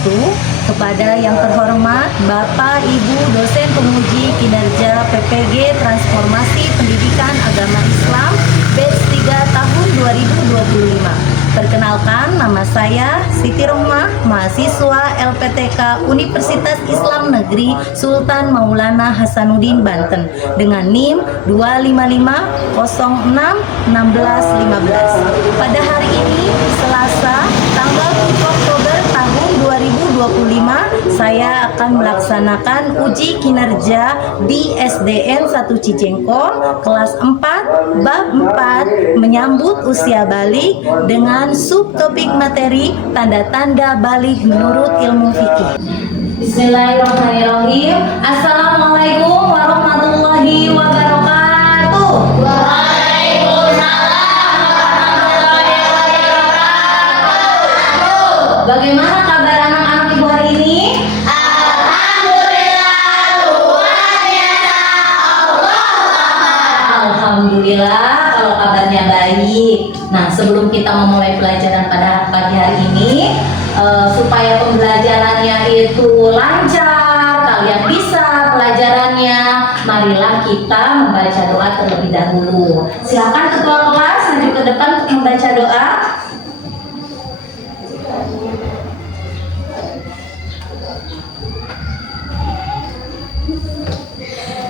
wabarakatuh. Kepada yang terhormat Bapak Ibu dosen penguji kinerja PPG Transformasi Pendidikan Agama Islam batch 3 tahun 2025. Perkenalkan, nama saya Siti Rohmah, mahasiswa LPTK Universitas Islam Negeri Sultan Maulana Hasanuddin Banten dengan NIM 255061615. Pada hari ini, Selasa, tanggal 7 Oktober tahun 2025, saya akan melaksanakan uji kinerja di SDN 1 Cijengkol kelas 4 bab 4 menyambut usia balik dengan subtopik materi tanda-tanda balik menurut ilmu fikih. Bismillahirrahmanirrahim. Assalamualaikum warahmatullahi wabarakatuh. Waalaikumsalam warahmatullahi wabarakatuh. Bagaimana kabar anak-anak ibu hari ini? Alhamdulillah, luar biasa. Alhamdulillah kalau kabarnya baik. Nah, sebelum kita memulai pelajaran pada pagi hari ini, supaya pembelajarannya itu lancar, kalian bisa pelajarannya, marilah kita membaca doa terlebih dahulu. Silakan ketua kelas maju ke depan untuk membaca doa.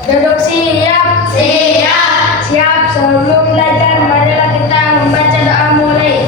Duduk siap. Siap. Siap. Sebelum belajar, marilah kita membaca doa mulai.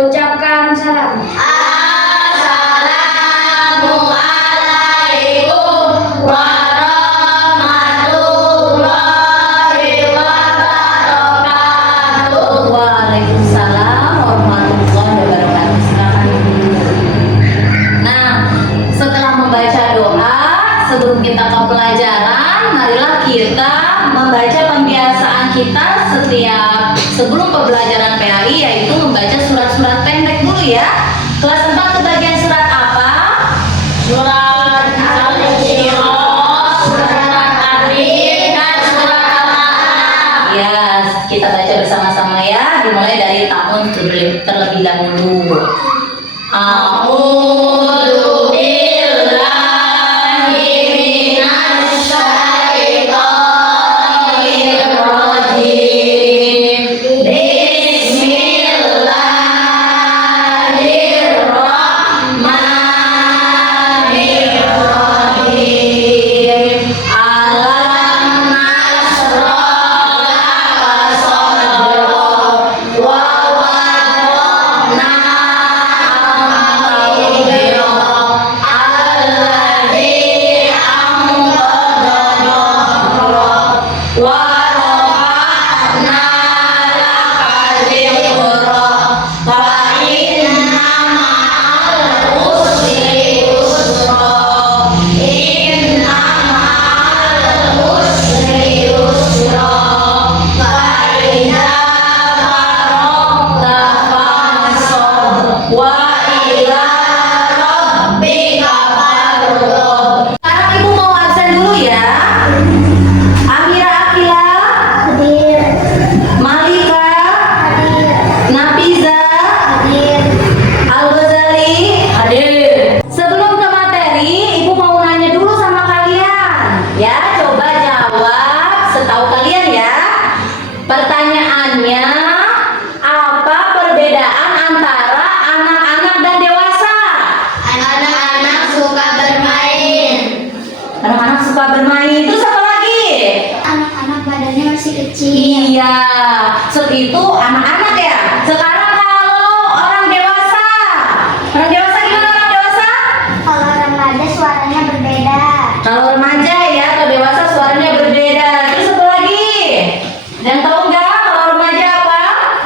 Ucapkan salam. Assalamualaikum warahmatullahi wabarakatuh. Waalaikumsalam warahmatullahi wabarakatuh. Silakan Ibu. Nah, setelah membaca doa, sebelum kita ke pelajaran, marilah kita membaca pembiasaan kita setiap sebelum pembelajaran PAI, yaitu membaca surat-surat pendek dulu ya. Kelas 4 kebagian surat apa? Surat Al-Insyirah, surat Ar-Rid, dan surat Al-Alaq. Ya, kita baca bersama-sama ya. Dimulai dari tahun terlebih dahulu. A'udzu billahi minasy syaithanir rajim. Bismillahirrahmanirrahim. Alam nashrah laka sadrak wa wada'na anka wizrak alladzi anqadha dhahrak wa rafa'na laka dhikrak fa inna ma'al usri yusra inna ma'al usri yusra fa idza faragta fansab wa ila rabbika farghab. Sekarang Ibu mau absen dulu ya. Amira Akila, Hadir. Malika, Hadir. Nafiza, Hadir. Al-Ghazali, hadir. Sebelum ke materi, Ibu mau nanya dulu sama kalian. Ya, coba jawab setahu kalian ya. Pertanyaannya, apa perbedaan antara anak-anak dan dewasa? Anak-anak suka bermain. Anak-anak suka bermain. Terus apa lagi? Anak-anak badannya masih kecil. Iya, Itu anak-anak ya. Sekarang kalau orang dewasa gimana orang dewasa? Kalau remaja suaranya berbeda. Kalau remaja ya atau dewasa suaranya berbeda. Terus apa lagi? Dan tahu nggak kalau remaja apa?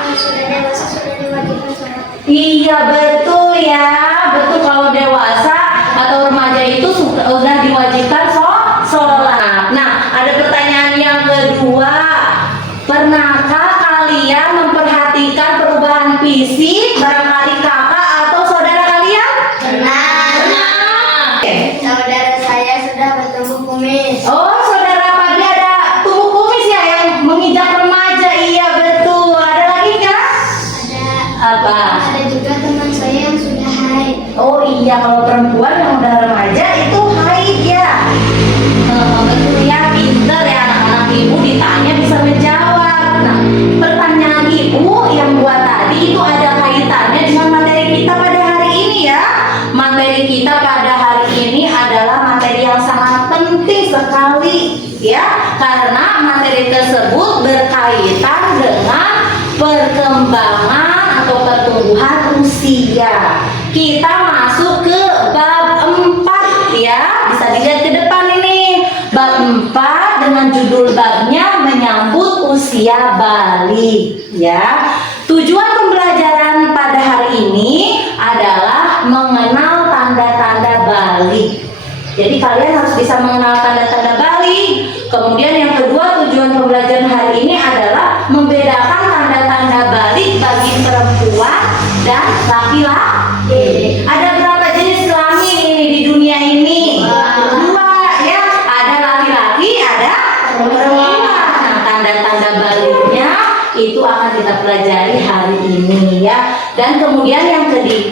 Yang sudah dewasa sudah diwajibkan sholat. Iya betul ya, betul kalau dewasa atau remaja itu sudah diwajibkan sholat. Nah, ada pertanyaan yang kedua. Pernahkah kalian memperhatikan perubahan fisik barangkali kakak atau saudara kalian? Benar. Saudara saya sudah bertumbuh kumis. Oh, saudara Padi ada tumbuh kumis ya yang menginjak remaja. Iya betul. Ada lagi nggak? Ada. Apa? Ada juga teman saya yang sudah haid. Oh iya, kalau perempuan yang udah remaja itu haid ya. Betul ya, pinter ya anak-anak ibu ditanya bisa menjawab. Nah, pertanyaan ibu yang buat tadi itu ada kaitannya dengan materi kita pada hari ini ya. Materi kita pada hari ini adalah materi yang sangat penting sekali ya, karena materi tersebut berkaitan dengan perkembangan atau pertumbuhan usia. Kita masuk ke bab 4 ya. Bisa dilihat ke depan ini. Bab 4 dengan judul babnya menyambut usia balik ya. Tujuan pembelajaran pada hari ini adalah mengenal tanda-tanda balik. Jadi kalian harus bisa mengenal tanda-tanda balik. Kemudian yang kedua, tujuan pembelajaran hari ini adalah membedakan tanda-tanda balik bagi perempuan dan laki-laki. Ada berapa jenis kelamin ini di dunia ini? Dua ya. Ada laki-laki, ada perempuan. Nah, tanda-tanda baliknya itu akan kita pelajari hari ini ya. Dan kemudian yang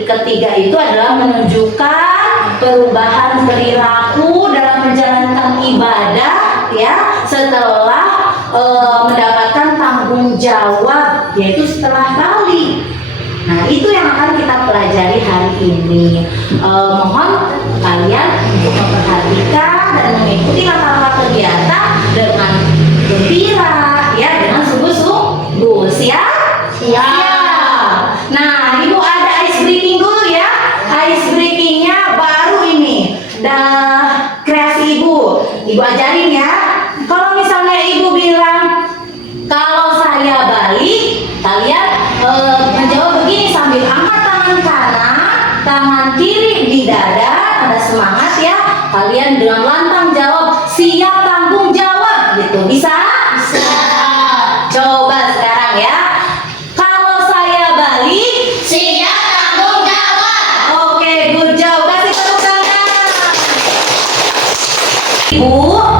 ketiga itu adalah menunjukkan perubahan perilaku dalam menjalankan ibadah ya, setelah mendapatkan tanggung jawab, yaitu setelah balik. Nah, itu yang akan kita pelajari hari ini. Mohon kalian untuk memperhatikan dan mengikuti langkah-langkah kegiatan dengan gembira ya, dengan sungguh-sungguh. Siap. Nah, ibu ada ice breaking dulu ya. Ice breakingnya baru ini. Kreasi ibu. Ibu ajarin ya. Kalau misalnya ibu bilang kalau saya balik, kalian menjawab begini sambil angkat tangan kanan, tangan kiri di dada, ada semangat ya. Kalian dengan lantang jawab siap tanggung jawab gitu. Bisa? Bisa. Coba sekarang ya. Kalau saya balik, Siap tanggung jawab. oke, good job. Kasih tepuk tangan. Ibu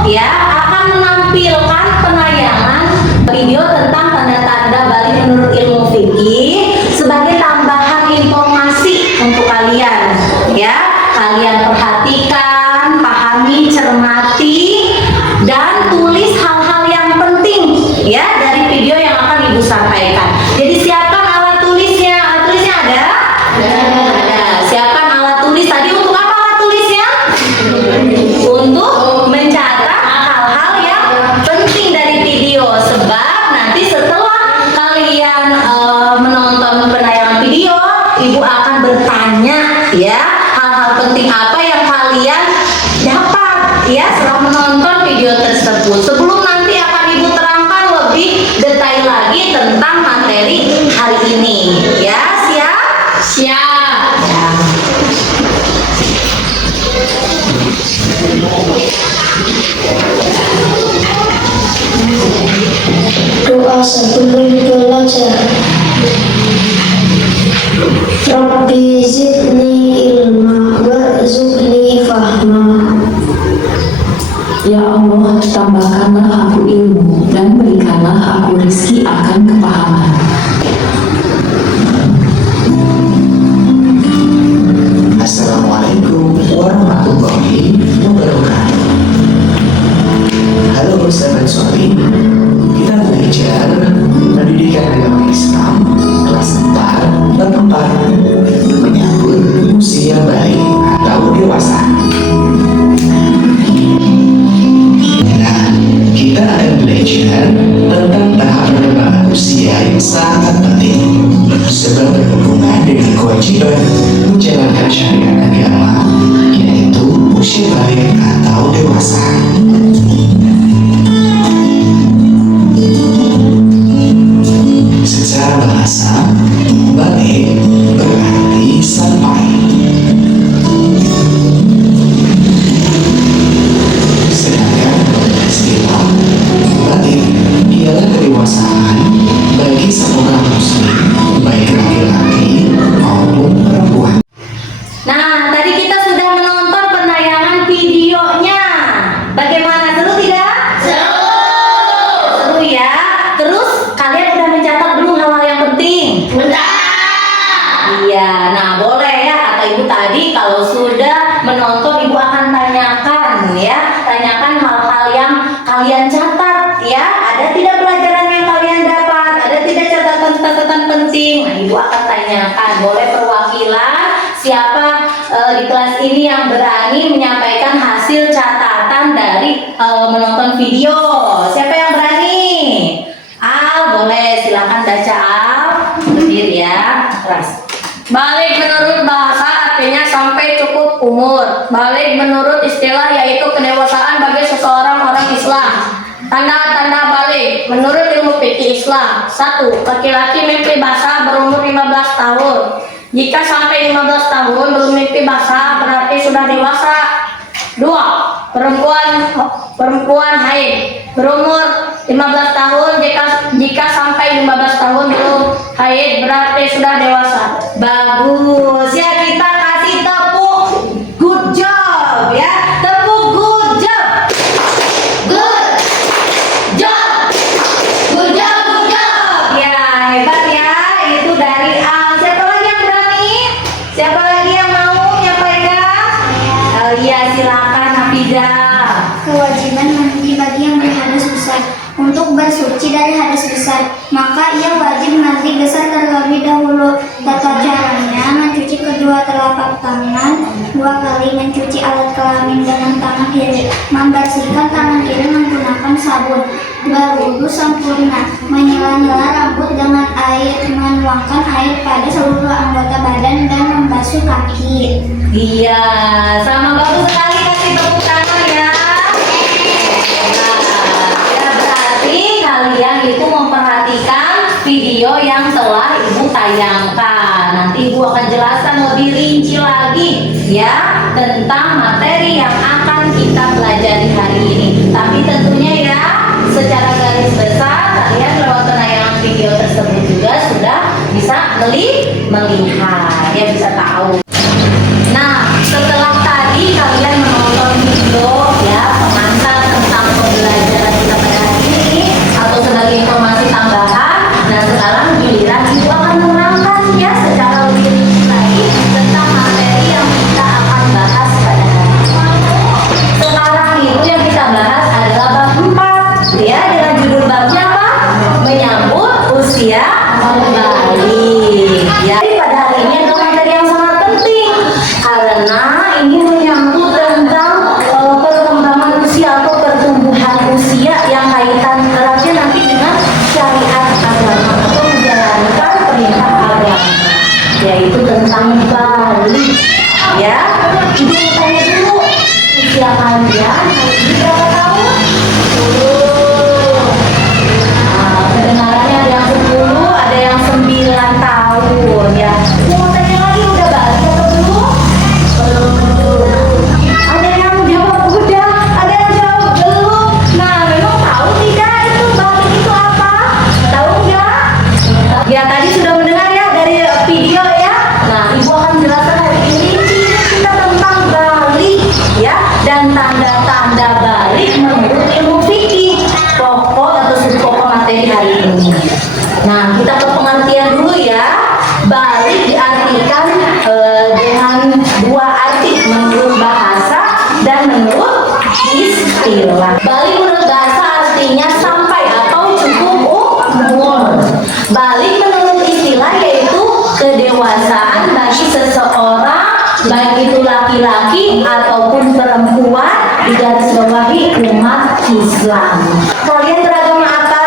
ya akan menampilkan penayangan video tentang tanda-tanda balik menurut ilmu fikih sebagai tambahan informasi untuk kalian ya. Kalian perhatikan, pahami, cermati dan tulis hal-hal yang penting ya dari video yang akan ibu sampaikan. Jadi siapkan alat tulisnya. Alat tulisnya ada? Ada. Siapkan alat tulis tadi untuk apa alat tulisnya? Untuk mencatat hal-hal yang penting dari video, sebab nanti setelah kalian menonton penayangan video, ibu akan bertanya ya hal-hal penting apa yang kalian dapat ya setelah menonton video tersebut. Sebelum nanti akan ibu terangkan lebih detail lagi tentang materi hari ini ya. Siap? Siap. Ya. Doa sebelum belajar. Rabbi zidni ilma warzuqni fahma. Ya Allah, tambahkanlah aku ilmu dan berikanlah aku rizki akan kepahaman. Assalamualaikum warahmatullahi wabarakatuh. Halo sahabat Soli, kita belajar pendidikan agama Islam kelas 4 bab 4 menyambut usia bayi atau dewasa. Nah, kita akan belajar tentang tahap perkembangan usia menonton video. Siapa yang berani? Al, boleh silakan baca Al. Berdiri ya, keras. Balik menurut bahasa artinya sampai cukup umur. Balik menurut istilah yaitu kedewasaan bagi seseorang orang Islam. Tanda-tanda balik menurut ilmu fikih Islam. 1. Laki-laki mimpi basah berumur 15 tahun. Jika sampai 15 tahun belum mimpi basah berarti sudah dewasa. 2. Perempuan haid berumur 15 tahun. Jika sampai 15 tahun belum haid berarti sudah dewasa. Bagus ya, kita kasih tepuk good job ya, tepuk good job. Good job. Good job. Good job. Ya hebat ya, itu dari Al. Siapa lagi yang berani? Siapa lagi yang mau menyampaikan? Oh iya, silakan Hafidah. Kewajiban mandi bagi yang berhadas besar. Untuk bersuci dari hadas besar, maka ia wajib mandi besar terlebih dahulu. Tata caranya: mencuci kedua telapak tangan 2 kali, mencuci alat kelamin dengan tangan kiri, membersihkan tangan kiri menggunakan sabun, berwudu sempurna, menyela-nyela rambut dengan air, menuangkan air pada seluruh anggota badan dan membasuh kaki. Iya, sama bagus sekali, kasih tepuk tangan ya. Ya berarti kalian itu memperhatikan video yang telah Ibu tayangkan. Nanti Ibu akan jelaskan lebih rinci lagi ya tentang materi yang akan kita pelajari hari ini. Tapi tentunya ya secara garis besar kalian lewat penayangan video tersebut juga sudah bisa melihat ya, bisa tahu. Nah, setelah tadi kalian menonton video ya pengantar tentang pembelajaran kita pada hari ini atau sebagai informasi tambahan, nah sekarang giliran Ibu akan menerangkan ya secara lebih rinci lagi tentang materi yang kita akan bahas pada hari ini. Sekarang itu yang kita bahas adalah bab 4 ya, dengan judul babnya apa? Menyambut usia balik ya. Jadi pada hari ini adalah materi yang sangat penting karena ini menyangkut tentang perkembangan usia atau pertumbuhan usia yang kaitan eratnya nanti dengan syariat agama atau menjalankan perintah agama, yaitu tentang balik ya. Ibu tanya dulu, usia kalian hari ini berapa tahun? 10. Kedengarannya ada yang 10, ada yang 9 tahun ya. Mau tanya lagi, udah balik atau belum? Ada yang jawab udah, ada yang jawab belum. Nah, memang tahu tidak itu balik itu apa? Tahu nggak? Ya tadi sudah mendengar ya dari video ya. Nah, Ibu akan menjelaskan hari ini kita tentang balik ya, dan tanda-tanda balik menurut ilmu fikih, pokok atau subpokok materi hari ini. Nah, kita ke pengertian dulu ya. Balik diartikan dengan 2 arti menurut bahasa dan menurut istilah. Balik menurut bahasa artinya sampai atau cukup umur. Balik menurut istilah yaitu kedewasaan bagi seseorang, baik itu laki-laki ataupun perempuan, di garis bawahi umat Islam. Kalian beragama apa?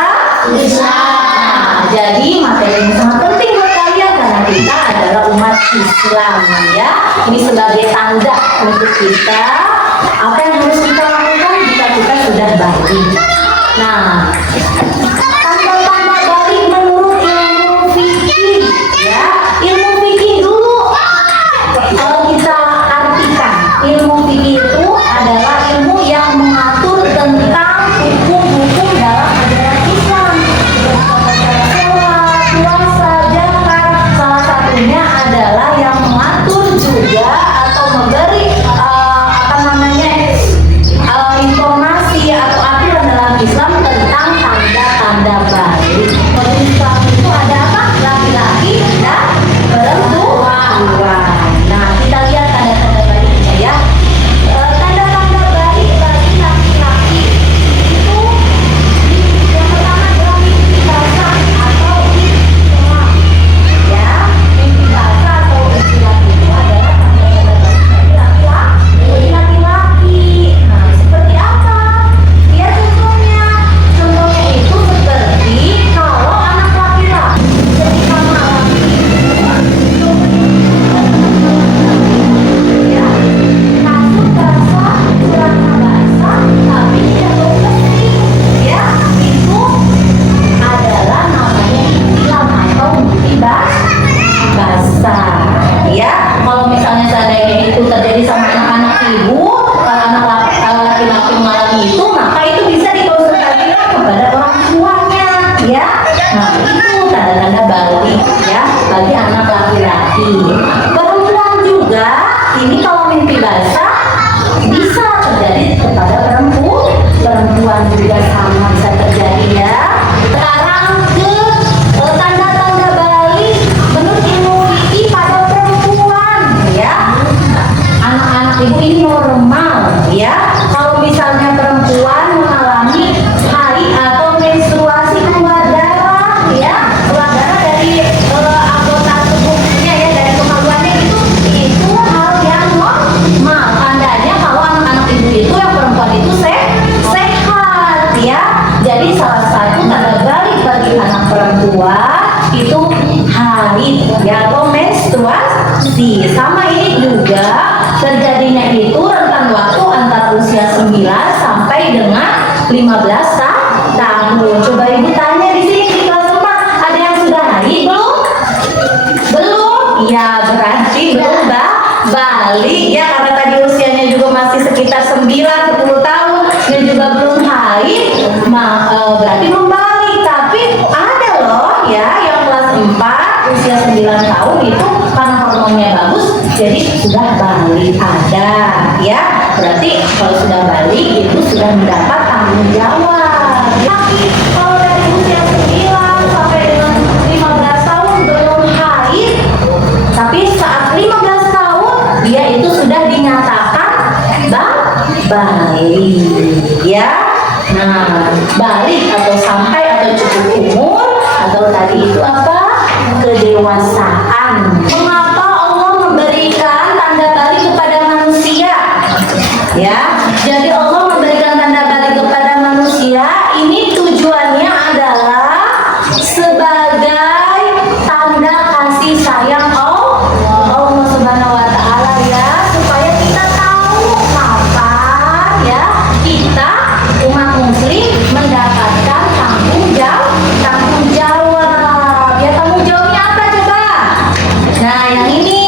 Islam. Nah, jadi materi ini sangat penting buat kalian karena kita adalah umat Islam ya. Ini sebagai tanda untuk kita apa yang harus kita lakukan jika kita sudah balik. Nah, tanda-tanda balik menurut ilmu fikih ya. Ilmu fikih dulu kalau kita artikan, ilmu fikih itu adalah ilmu yang mengatur tentang hukum-hukum dalam ajaran Islam. Sholat, puasa, zakat, salah satunya adalah yang mengatur juga atau memberi informasi atau aturan dalam Islam tentang tanda Nah, itu tanda-tanda balik ya bagi anak laki-laki. Perempuan juga, ini kalau mimpi basah bisa terjadi kepada perempuan juga sama bisa terjadi ya. Sekarang ke tanda-tanda balik menurut ilmu fikih pada perempuan ya. Anak-anak ibu ini normal ya. Kalau misalnya perempuan mengalami haid atau menstruasi keluar darah ya, keluar darah dari anggota tubuhnya ya, dari kemaluannya itu hal yang normal. Tandanya kalau anak-anak ibu itu yang perempuan itu sehat ya. Jadi salah satu tanda balik bagi anak perempuan itu haid ya atau menstruasi. Sama ini juga terjadinya itu rentang waktu antara usia 9 sampai dengan 15 tahun. Coba ibu tanya di sini di kelas 4, ada yang sudah haid belum? Belum? Ya berarti belum balik ya, karena tadi usianya juga masih sekitar 9-10 tahun dan juga belum haid, berarti belum balik. Tapi ada loh ya yang kelas 4 usia 9 tahun itu karena hormonnya bagus jadi sudah balik, ada ya. Berarti kalau sudah balik itu sudah mendapat tanggung jawab. Tapi kalau dari usia 9 sampai dengan 15 tahun belum haid, tapi saat 15 tahun dia itu sudah dinyatakan balik ya. Nah, balik atau sampai atau cukup umur atau tadi itu apa? Kedewasaan. Mengapa Allah memberikan tanda balik kepada manusia? Ya, jadi Allah memberikan tanda balik kepada manusia ini tujuannya adalah sebagai tanda kasih sayang Allah Subhanahu wa taala ya, supaya kita tahu kapan ya kita umat muslim mendapatkan tanggung jawab. Ya, tanggung jawabnya apa coba? Nah, yang ini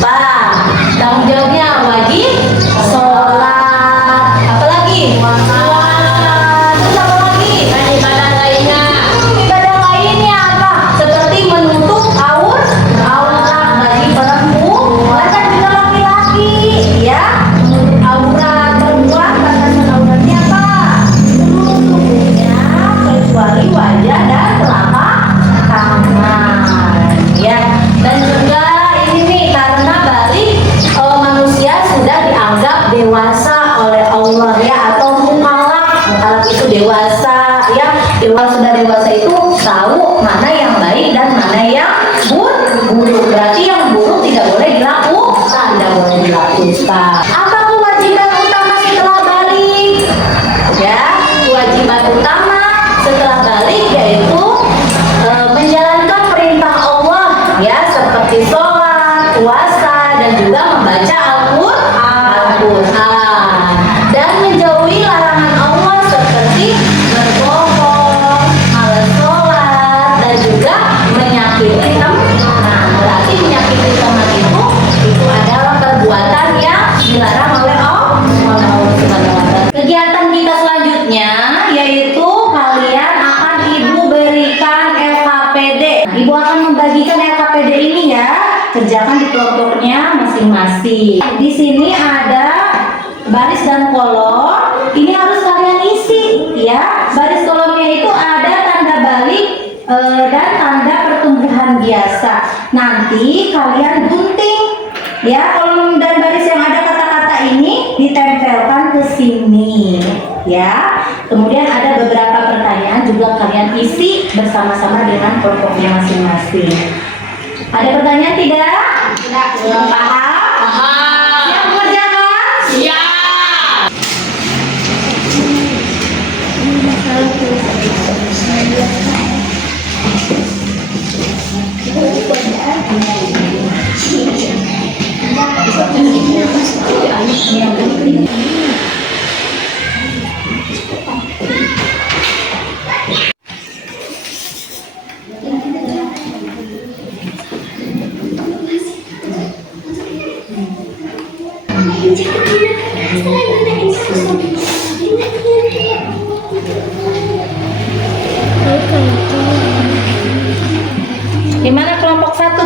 Pak, tanggung jawabnya wajib sholat, apalagi puasa, terus apa lagi? Ibadah lainnya. Ibadah lainnya apa? Seperti menutup aurat bagi perempuan dan juga laki-laki ya. Menutup aurat perempuan, batasan auratnya apa? Seluruh tubuhnya kecuali wajah dan telapak tangan ya. Dan juga ini nih, karena balik manusia sudah dianggap dewasa oleh Allah ya, atau mukallaf itu dewasa ya. Sudah dewasa itu tahu mana yang baik dan mana yang buruk. Berarti yang buruk tidak boleh dilakukan. Apa kewajiban utama setelah balik? Ya, kewajiban utama setelah balik yaitu menjalankan perintah Allah ya, seperti sholat, puasa dan juga membaca Al-Quran, dan menjauhi larangan Allah seperti berbohong, malas sholat, dan juga menyakiti teman. Berarti menyakiti teman itu adalah perbuatan yang dilarang oleh Allah Subhanahu wa taala. Kegiatan kita selanjutnya yaitu kalian akan ibu berikan LKPD. Ibu akan membagikan LKPD ini ya, kerjakan di kelompoknya masing-masing. Di sini ada baris dan kolom, ini harus kalian isi ya. Baris kolomnya itu ada tanda balik dan tanda pertumbuhan biasa. Nanti kalian gunting ya, kolom dan baris yang ada kata-kata ini ditempelkan ke sini ya. Kemudian ada beberapa pertanyaan juga kalian isi bersama-sama dengan kelompoknya masing-masing. Ada pertanyaan tidak? Tidak. Paham? Paham. Siap mengerjakan? Siap.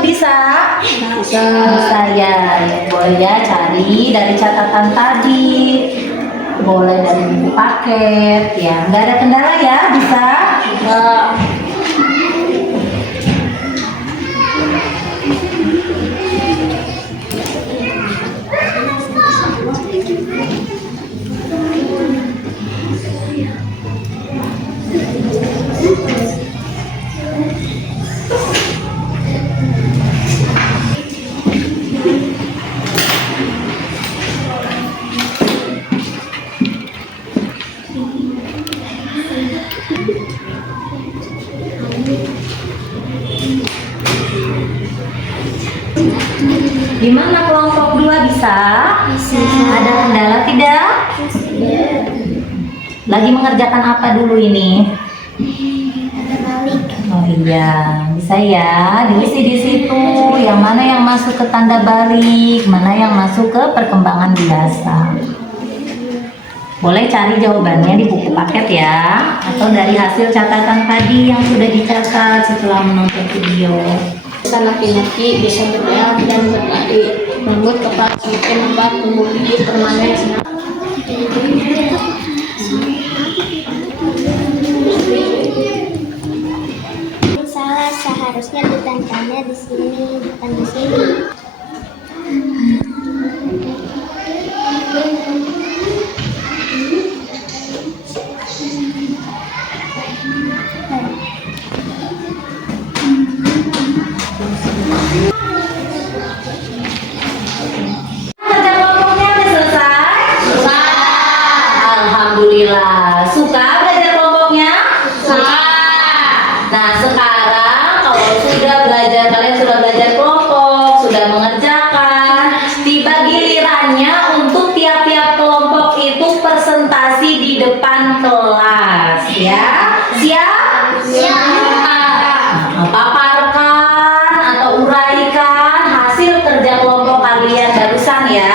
bisa? Bisa ya. Boleh ya cari dari catatan tadi. Boleh dari buku paket ya. Nggak ada kendala ya, bisa? Gimana kelompok 2 bisa? Bisa. Ada kendala tidak? Lagi mengerjakan apa dulu ini? Ada balik. Oh iya, bisa ya. Diisi di situ. Yang mana yang masuk ke tanda balik, mana yang masuk ke perkembangan biasa. Boleh cari jawabannya di buku paket ya, atau dari hasil catatan tadi yang sudah dicatat setelah menonton video. Bisa laki-laki, bisa berlayar dan berlari. Rambut kepala semakin lebat, tumbuh gigi permanen senang. Salah, seharusnya ditantangnya di sini, bukan di sini. Kerja kelompoknya udah selesai? Alhamdulillah. Suka belajar kelompoknya? Nah, sekarang kalau sudah belajar, kalian sudah belajar kelompok, sudah mengerjakan, tiba gilirannya untuk tiap-tiap kelompok itu presentasi di depan kelas ya. Siap? Nah, paparkan atau uraikan hasil kerja kelompok kalian barusan ya,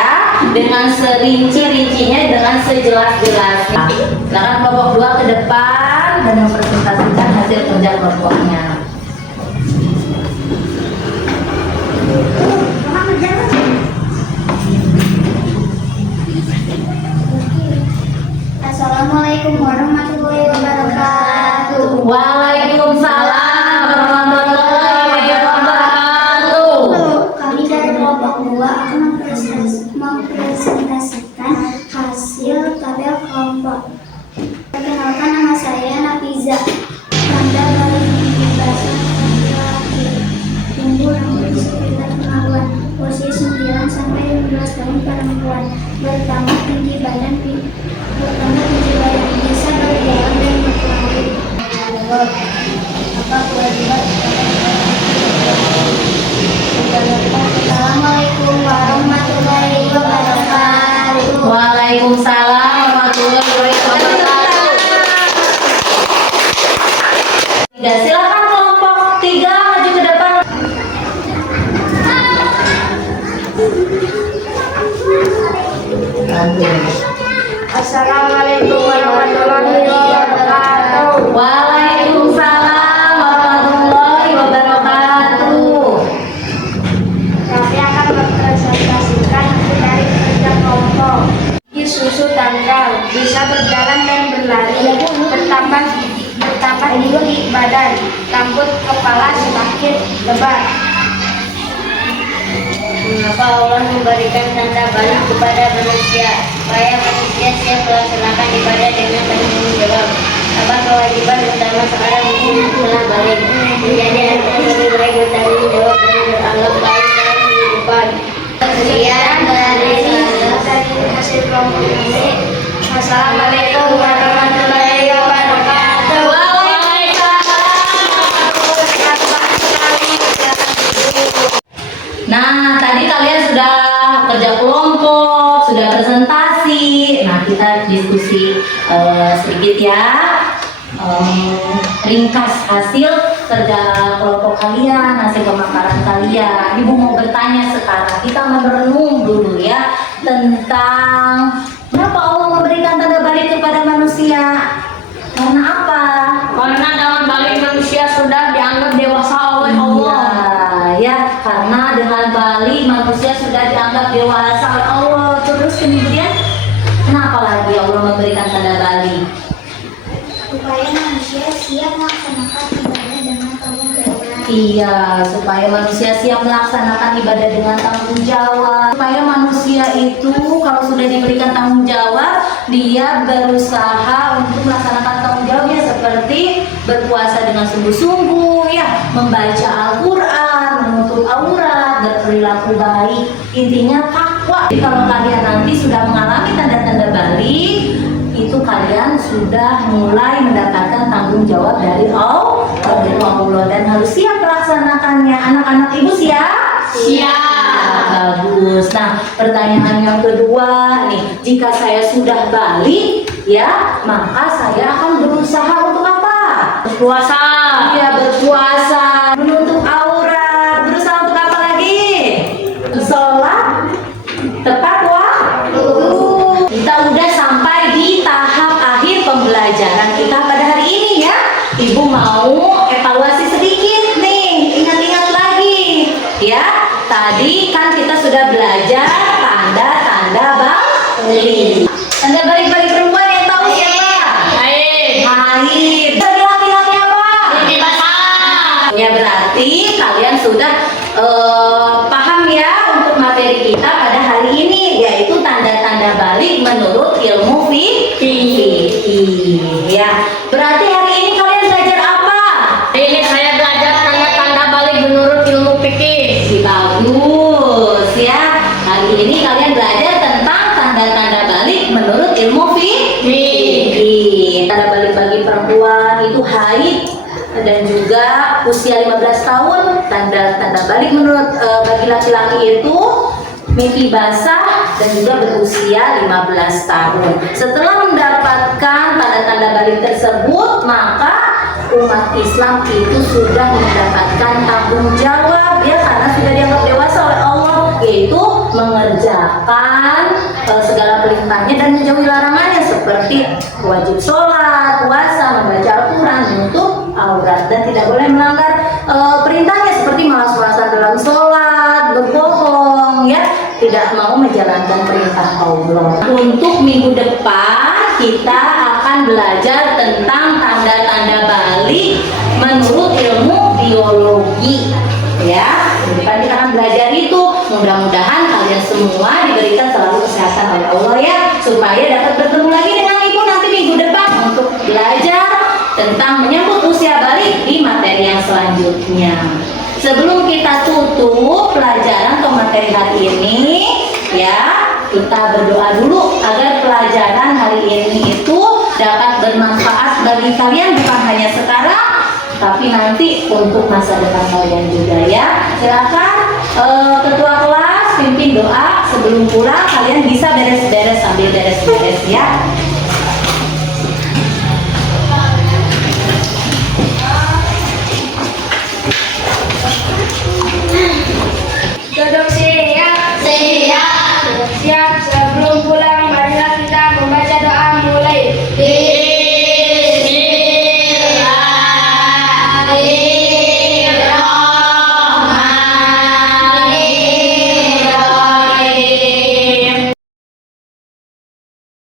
dengan serinci-rincinya, dengan sejelas-jelasnya. Silakan kelompok 2 ke depan dan mempresentasikan hasil kerja kelompoknya. Assalamualaikum warahmatullahi wabarakatuh. Waalaikumsalam warahmatullahi wabarakatuh. Kami dari kelompok 2 akan mempresentasikan hasil tabel kelompok. Perkenalkan, nama saya Nafiza. Tanda balik bahasa laki-laki. Tumbuh rambut sekitar kemaluan. Usia 9 sampai 15 tahun perempuan. Bertambah tinggi badan. Bisa berjalan dan berlari. Apa kewajiban? Assalamualaikum warahmatullahi wabarakatuh. Waalaikumsalam warahmatullahi wabarakatuh. Ya, silakan kelompok 3 maju ke depan. Assalamualaikum warahmatullahi wabarakatuh. Waalaikumsalam warahmatullahi wabarakatuh. Kami akan mempresentasikan hasil dari kerja kelompok. Gigi susu tanggal, bisa berjalan dan berlari, bertambah tinggi badan, rambut kepala semakin lebat. Mengapa Allah memberikan tanda balik kepada manusia? Supaya manusia siap melaksanakan ibadah dengan tanggung jawab. Apa kewajiban utama seorang muslim setelah balik? Menjadi anak yang lebih baik, bertanggung jawab dan berakhlak baik dalam kehidupan. Sekian dari hasil kelompok ini. Wassalamualaikum warahmatullahi wabarakatuh. Nah, tadi kalian sudah kerja kelompok, sudah presentasi. Nah, kita diskusi sedikit ya. Ringkas hasil kerja kelompok kalian, hasil pemaparan kalian. Ibu mau bertanya sekarang, kita merenung dulu ya tentang kenapa Allah memberikan tanda balik kepada manusia. Karena apa? Karena dalam balik manusia sudah dianggap dewasa oleh Allah. Ya, karena dengan balik manusia sudah dianggap dewasa oleh Allah. Terus kemudian kenapa lagi Allah memberikan tanda balik? Supaya manusia siap melaksanakan ibadah dengan tanggung jawab. Iya, supaya manusia siap melaksanakan ibadah dengan tanggung jawab. Supaya manusia itu kalau sudah diberikan tanggung jawab, dia berusaha untuk melaksanakan tanggung jawabnya seperti berpuasa dengan sungguh-sungguh, ya, membaca Al-Quran, menutup aurat, berperilaku baik. Intinya takwa. Jadi kalau kalian nanti sudah mengalami tanda-tanda balik, itu kalian sudah mulai mendapatkan tanggung jawab dari Allah dan harus siap melaksanakannya. Anak-anak ibu siap? Siap. Bagus. Nah, pertanyaan yang kedua nih, jika saya sudah balik, ya, maka saya akan berusaha untuk apa? Berpuasa. Iya, berpuasa, menutup aurat, berusaha untuk apa lagi? Sholat, tepat waktu. Kita udah sampai di tahap akhir pembelajaran kita pada hari ini, ya. Ibu mau evaluasi sedikit nih, ingat-ingat lagi, ya. Tadi kan kita sudah belajar tanda-tanda balik. Tanda balik bagi perempuan yang tahu siapa? Haid. Haid. Bagi laki-laki apa? Mimpi basah. Ya, berarti kalian sudah paham ya untuk materi kita pada hari ini, yaitu tanda-tanda balik menurut ilmu fikih. Ya, berarti hari ini kalian belajar apa? Ini saya belajar tanda-tanda balik menurut ilmu fikih. Bagus ya. Hari ini kalian belajar tentang tanda-tanda balik menurut ilmu fikih. Tanda balik bagi perempuan itu haid dan juga usia 15 tahun. Tanda-tanda balik menurut bagi laki-laki itu mimpi basah dan juga berusia 15 tahun. Setelah mendapatkan tanda-tanda balik tersebut, maka umat Islam itu sudah mendapatkan tanggung jawab, ya, karena sudah dianggap dewasa oleh Allah, yaitu mengerjakan segala perintahnya dan menjauhi larangannya seperti wajib sholat, puasa, membaca Al-Quran, menutup aurat, dan tidak boleh melanggar perintahnya seperti malas-malasan dalam sholat, berbohong, ya, tidak mau menjalankan perintah Allah. Untuk minggu depan kita akan belajar tentang tanda-tanda balik menurut ilmu biologi, ya. Minggu depan kita akan belajar itu. Mudah-mudahan kalian semua diberikan selalu kesehatan oleh Allah, ya, supaya dapat bertemu lagi dengan ibu nanti minggu depan untuk belajar tentang menyambut usia balik di materi yang selanjutnya. Sebelum kita tutup pelajaran atau materi hari ini, ya, kita berdoa dulu agar pelajaran hari ini itu dapat bermanfaat bagi kalian, bukan hanya sekarang, tapi nanti untuk masa depan kalian juga, ya. Silakan ketua kelas pimpin doa sebelum pulang. Kalian bisa beres-beres sambil beres-beres, ya.